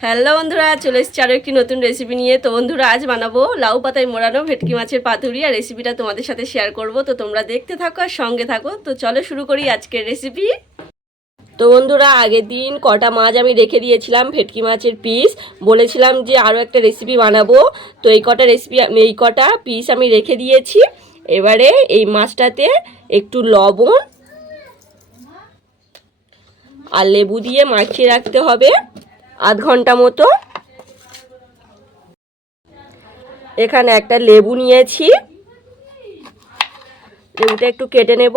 Hello বন্ধুরা, চলে এসেছি আরও একটি নতুন রেসিপি নিয়ে। তো বন্ধুরা, আজ বানাবো লাউ পাতায় মোড়ানো ভেটকি মাছের পাতুরি। আর রেসিপিটা তোমাদের সাথে শেয়ার করব। তো তোমরা দেখতে থাকো আর সঙ্গে থাকো। তো চলো শুরু করি আজকের রেসিপি তো বন্ধুরা, আগের দিন কটা মাছ আমি রেখে দিয়েছিলাম ভেটকি মাছের পিস বলেছিলাম যে আরও একটা রেসিপি বানাবো। তো এই কটা রেসিপি এই কটা পিস আমি রেখে দিয়েছি। এবারে এই মাছটাতে একটু লবণ আর লেবু দিয়ে মাখিয়ে রাখতে হবে। আধ ঘণ্টা মতো। এখানে একটা লেবু নিয়েছি। লেবুটা একটু কেটে নেব।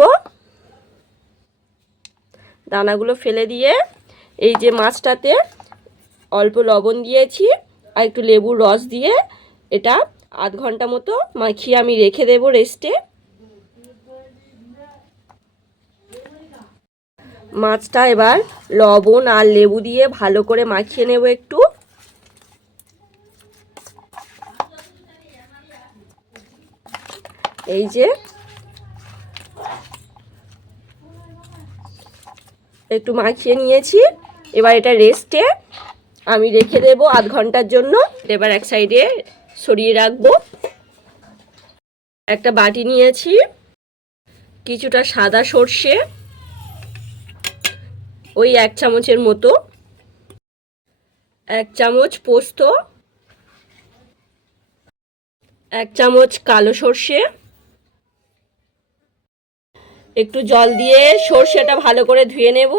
দানাগুলো ফেলে দিয়ে এই যে মাছটাতে অল্প লবণ দিয়েছি আর একটু লেবুর রস দিয়ে এটা আধ ঘণ্টা মতো মাখিয়ে আমি রেখে দেবো রেস্টে মাছটা এবার লবণ আর লেবু দিয়ে ভালো করে মাখিয়ে নেব একটু। এই যে একটু মাখিয়ে নিয়েছি। এবার এটা রেস্টে আমি রেখে দেবো আধ ঘণ্টার জন্য। এবার এক সাইডে সরিয়ে রাখব। একটা বাটি নিয়েছি, কিছুটা সাদা সর্ষে। ওই এক চামচের মতো, এক চামচ পোস্ত, এক চামচ কালো সর্ষে, একটু জল দিয়ে সর্ষেটা ভালো করে ধুয়ে নেব।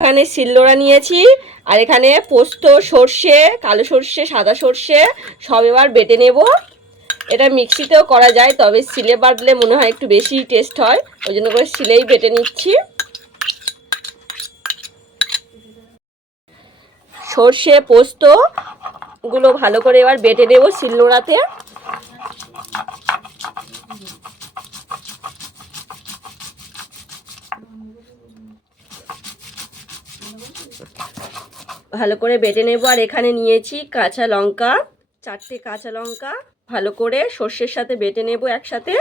এখানে শিলনোড়া নিয়েছি, আর এখানে পোস্ত, সর্ষে, কালো সর্ষে, সাদা সর্ষে সব এবার বেটে নেব। এটা মিক্সিতেও করা যায়, তবে সিলে বাটলে মনে হয় একটু বেশি টেস্ট হয়। ওই জন্য করে সিলেই বেটে নিচ্ছি। সর্ষে পোস্তগুলো ভালো করে এবার বেটে নেব শিলনোড়াতে ভালো করে বেটে নেব, আর এখানে নিয়েছি কাঁচা লঙ্কা, চারটে কাঁচা লঙ্কা। ভালো করে সর্ষের সাথে বেটে নেব একসাথে।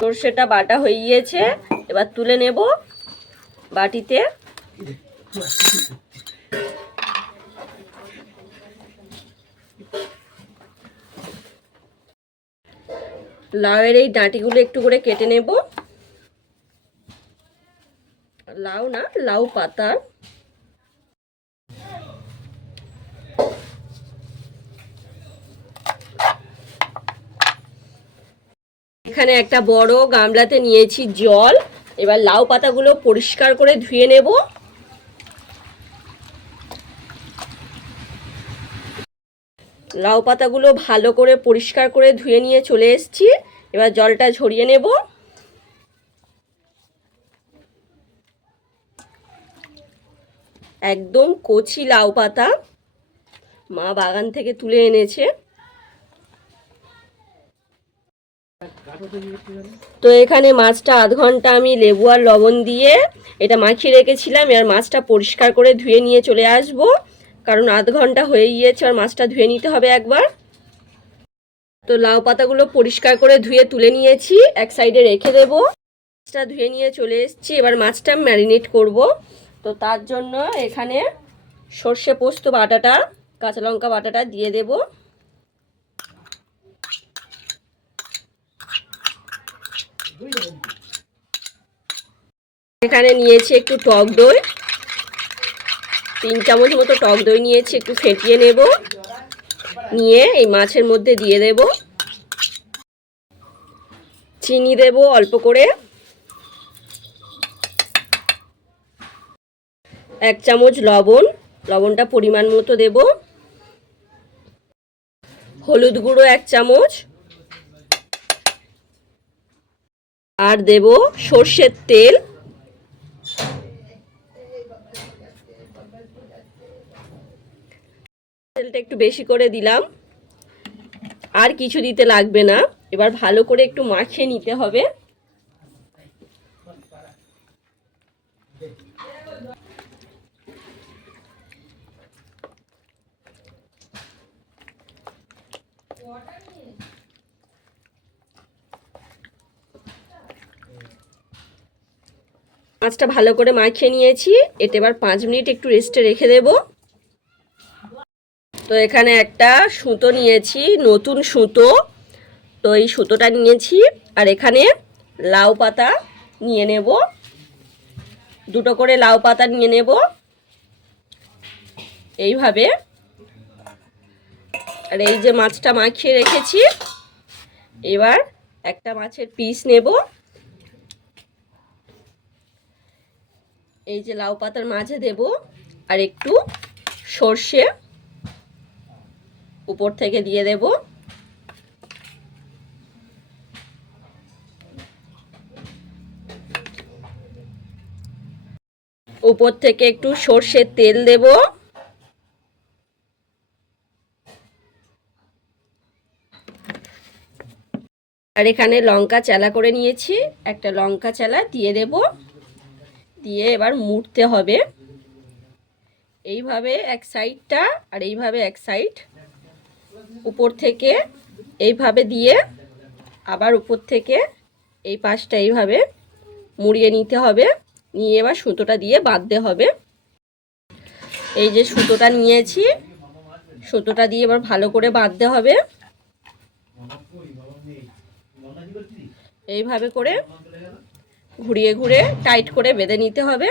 সর্ষেটা বাটা হয়ে গিয়েছে, এবার তুলে নেব বাটিতে। লাউয়ের এই ডাঁটিগুলো একটু করে কেটে নেব। লাউ না, লাউ পাতা। এখানে একটা বড় গামলাতে নিয়েছি জল। এবার লাউ পাতাগুলো পরিষ্কার করে ধুয়ে নেব। লাউ পাতাগুলো ভালো করে পরিষ্কার করে ধুয়ে নিয়ে চলে এসেছি। এবার জলটা ঝরিয়ে নেব। একদম কচি লাউ পাতা মা বাগান থেকে তুলে এনেছে। তো এখানে মাছটা আধ ঘণ্টা আমি লেবু আর লবণ দিয়ে এটা মাখিয়ে রেখেছিলাম, এবার মাছটা পরিষ্কার করে ধুয়ে নিয়ে চলে আসব। কারণ আধ ঘণ্টা হয়ে গিয়েছে, আর মাছটা ধুয়ে নিতে হবে একবার। তো লাউ পাতাগুলো পরিষ্কার করে ধুয়ে তুলে নিয়েছি, এক সাইডে রেখে দেব। মাছটা ধুয়ে নিয়ে চলে এসেছি, এবার মাছটা ম্যারিনেট করব। তো তার জন্য এখানে সর্ষে পোস্ত বাটাটা, কাঁচা লঙ্কা বাটাটা দিয়ে দেবো। এখানে নিয়েছি একটু টক দই। তিন চামচ মতো টক দই নিয়েছি, একটু ফেটিয়ে নেব। নিয়ে এই মাছের মধ্যে দিয়ে দেব। চিনি দেব অল্প করে। এক চামচ লবণ, লবণটা পরিমাণ মতো দেব। হলুদ গুঁড়ো এক চামচ। আর দেব সর্ষের তেল। তেলটা একটু বেশি করে দিলাম। আর কিছু দিতে লাগবে না। এবার ভালো করে একটু মাখিয়ে নিতে হবে। মাছটা ভালো করে মাখিয়ে নিয়েছি। এটা এবার পাঁচ মিনিট একটু রেস্টে রেখে দেবো। তো এখানে একটা সুতো নিয়েছি, নতুন সুতো। তো এই সুতোটা নিয়েছি, আর এখানে লাউ পাতা নিয়ে নেব। দুটো করে লাউ পাতা নিয়ে নেব। এইভাবে। আর এই যে মাছটা মাখিয়ে রেখেছি, এবার একটা মাছের পিস নেব। এই যে লাউ পাতার মাঝে দেব, আর একটু সর্ষে। উপর থেকে দিয়ে দেব। উপর থেকে একটু সর্ষের তেল দেব। আর এখানে লঙ্কা চালা করে নিয়েছি। একটা লঙ্কা চালা দিয়ে দেব। দিয়ে এবার মুড়তে হবে। এইভাবে এক সাইডটা আর এইভাবে এক সাইড উপর থেকে এইভাবে দিয়ে আবার উপর থেকে এই পাশটা এইভাবে মুড়িয়ে নিতে হবে। নিয়ে এবার সুতোটা দিয়ে বাঁধতে হবে। এই যে সুতোটা নিয়েছি, সুতোটা দিয়ে এবার ভালো করে বাঁধতে হবে। এইভাবে করে ঘুরিয়ে ঘুরে টাইট করে বেঁধে নিতে হবে।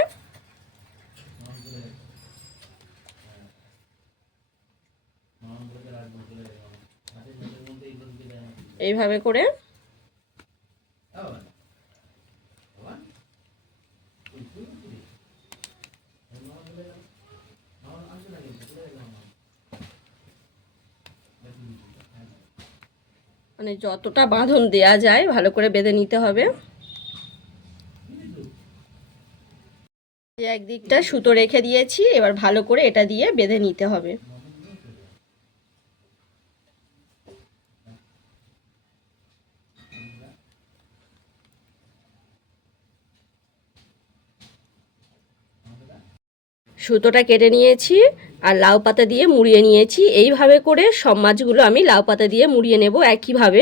এইভাবে করে। মানে যতটা বাঁধন দেয়া যায়, ভালো করে বেঁধে নিতে হবে। একদিকটা সুতো রেখে দিয়েছি, এবার ভালো করে এটা দিয়ে বেঁধে নিতে হবে। সুতোটা কেটে নিয়েছি আর লাউ পাতা দিয়ে মুড়িয়ে নিয়েছি। এইভাবে করে সব মাছগুলো আমি লাউ পাতা দিয়ে মুড়িয়ে নেব একইভাবে।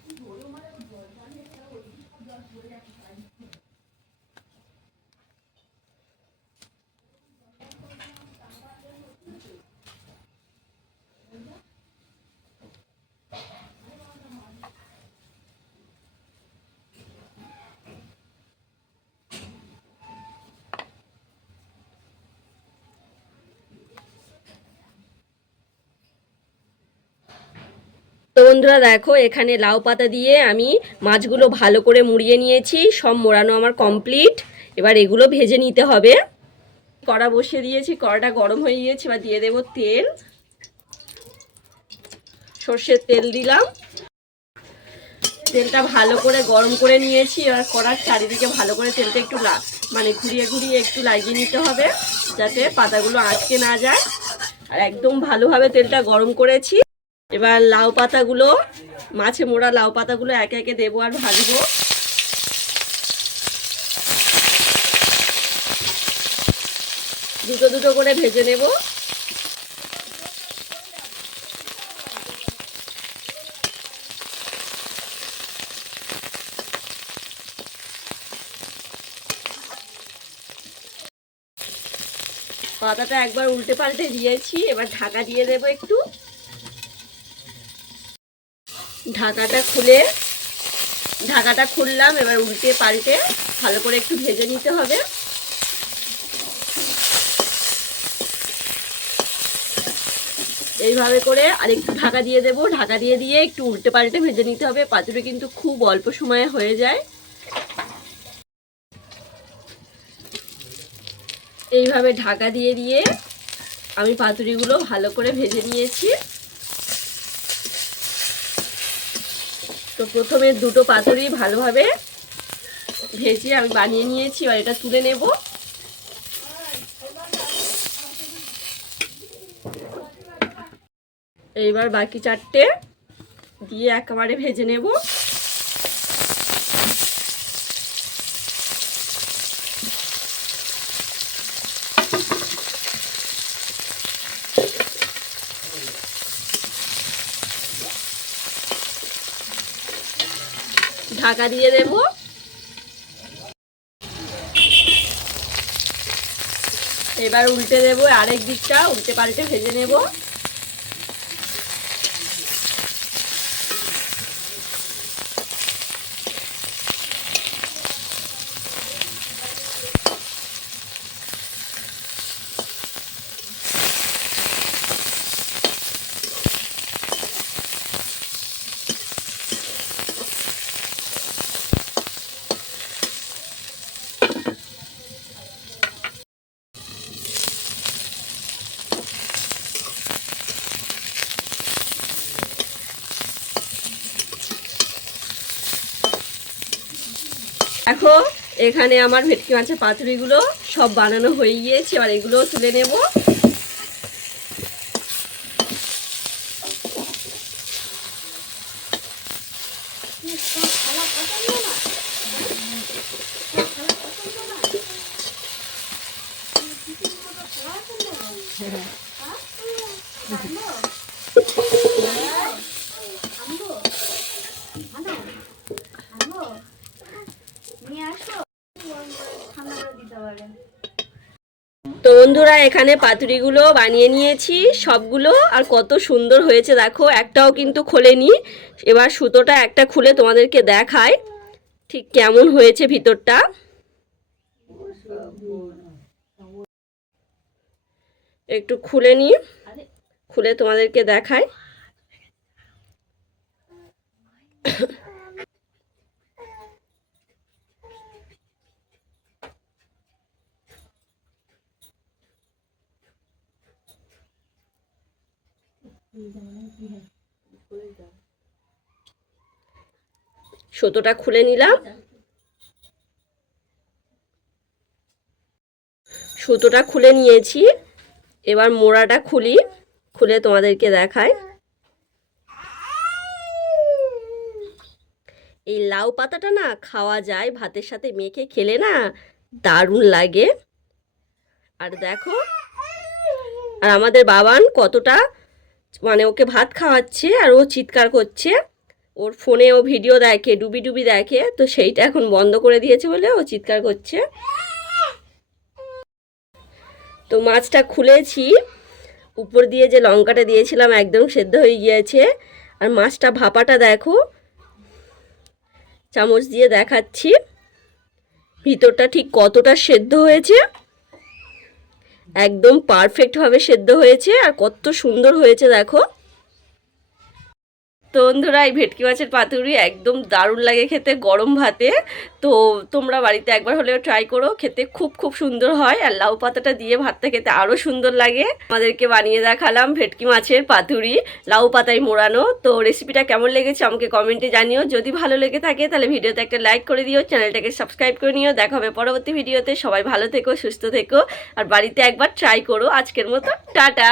তো বন্ধুরা দেখো, এখানে লাউ পাতা দিয়ে আমি মাছগুলো ভালো করে মুড়িয়ে নিয়েছি, সব মোড়ানো আমার কমপ্লিট এবার এগুলো ভেজে নিতে হবে। কড়া বসিয়ে দিয়েছি, কড়াটা গরম হয়ে গিয়েছে, এবার দিয়ে দেবো তেল। সর্ষের তেল দিলাম। তেলটা ভালো করে গরম করে নিয়েছি, এবার কড়ার চারিদিকে ভালো করে তেলটা একটু মানে ঘুরিয়ে ঘুরিয়ে একটু লাগিয়ে নিতে হবে, যাতে পাতাগুলো আটকে না যায়। আর একদম ভালোভাবে তেলটা গরম করেছি। এবার লাউ পাতাগুলো, মাছে মোড়া লাউ পাতাগুলো একে একে দেবো আর ভাজবো। দুটো দুটো করে ভেজে নেব। পাতাটা একবার উল্টে পাল্টে দিয়েছি, এবার ঢাকা দিয়ে দেবো একটু। ঢাকাটা খুলে, ঢাকাটা খুললাম, এবার উল্টে পাল্টে ভালো করে একটু ভেজে নিতে হবে। এইভাবে করে আর একটু ঢাকা দিয়ে দেবো। ঢাকা দিয়ে দিয়ে একটু উল্টে পাল্টে ভেজে নিতে হবে। পাতুরি কিন্তু খুব অল্প সময়ে হয়ে যায়। এইভাবে ঢাকা দিয়ে দিয়ে আমি পাতুরিগুলো ভালো করে ভেজে নিয়েছি। তো প্রথমে দুটো পাতুরি ভালোভাবে ভেজে আমি বানিয়ে নিয়েছি আর এটা তুলে নেব। এইবার বাকি চারটে দিয়ে একেবারে ভেজে নেব। ঢাকা দিয়ে দেব। এবার উল্টে দেব আরেক দিকটা উল্টে পাল্টে ভেজে নেব। দেখো এখানে আমার ভেটকি মাছের পাতুরিগুলো সব বানানো হয়ে গিয়েছে আর এগুলো তুলে নেব তো বন্ধুরা এখানে পাতুরিগুলো বানিয়ে নিয়েছি। সবগুলো আর কত সুন্দর হয়েছে দেখো, একটাও কিন্তু খোলেনি। এবার সুতোটা একটা খুলে তোমাদেরকে দেখায় ঠিক কেমন হয়েছে ভিতরটা। একটু খুলে নি, খুলে তোমাদেরকে দেখায় সুতোটা খুলে নিলাম। সুতোটা খুলে নিয়েছি। এবার মোড়াটা খুলি, খুলে তোমাদেরকে দেখায় এই লাউ পাতাটা না খাওয়া যায়, ভাতের সাথে মেখে খেলে না দারুণ লাগে। আর দেখো, আর আমাদের বাবান কতটা মানে ওকে ভাত খাওয়াচ্ছে আর ও চিৎকার করছে। ওর ফোনে ও ভিডিও দেখে, ডুবি ডুবি দেখে, তো সেইটা এখন বন্ধ করে দিয়েছে বলে ও চিৎকার করছে। তো মাছটা খুলেছি, উপর দিয়ে যে লঙ্কাটা দিয়েছিলাম একদম সেদ্ধ হয়ে গিয়েছে। আর মাছটা ভাপাটা দেখো, চামচ দিয়ে দেখাচ্ছি। ভিতরটা ঠিক কতটা সেদ্ধ হয়েছে। একদম পারফেক্টভাবে সেদ্ধ হয়েছে আর কত সুন্দর হয়েছে দেখো। তো বন্ধুরা, এই ভেটকি মাছের পাতুরি একদম দারুণ লাগে খেতে, গরম ভাতে। তো তোমরা বাড়িতে একবার হলেও ট্রাই করো, খেতে খুব খুব সুন্দর হয়। আর লাউ পাতাটা দিয়ে ভাতটা খেতে আরও সুন্দর লাগে। আমাদেরকে বানিয়ে দেখালাম ভেটকি মাছের পাতুরি, লাউ পাতায় মোড়ানো। তো রেসিপিটা কেমন লেগেছে আমাকে কমেন্টে জানিও। যদি ভালো লেগে থাকে, তাহলে ভিডিওতে একটা লাইক করে দিও চ্যানেলটাকে সাবস্ক্রাইব করে নিও। দেখা হবে পরবর্তী ভিডিওতে সবাই ভালো থেকো, সুস্থ থেকো। আর বাড়িতে একবার ট্রাই করো। আজকের মতো, টাটা!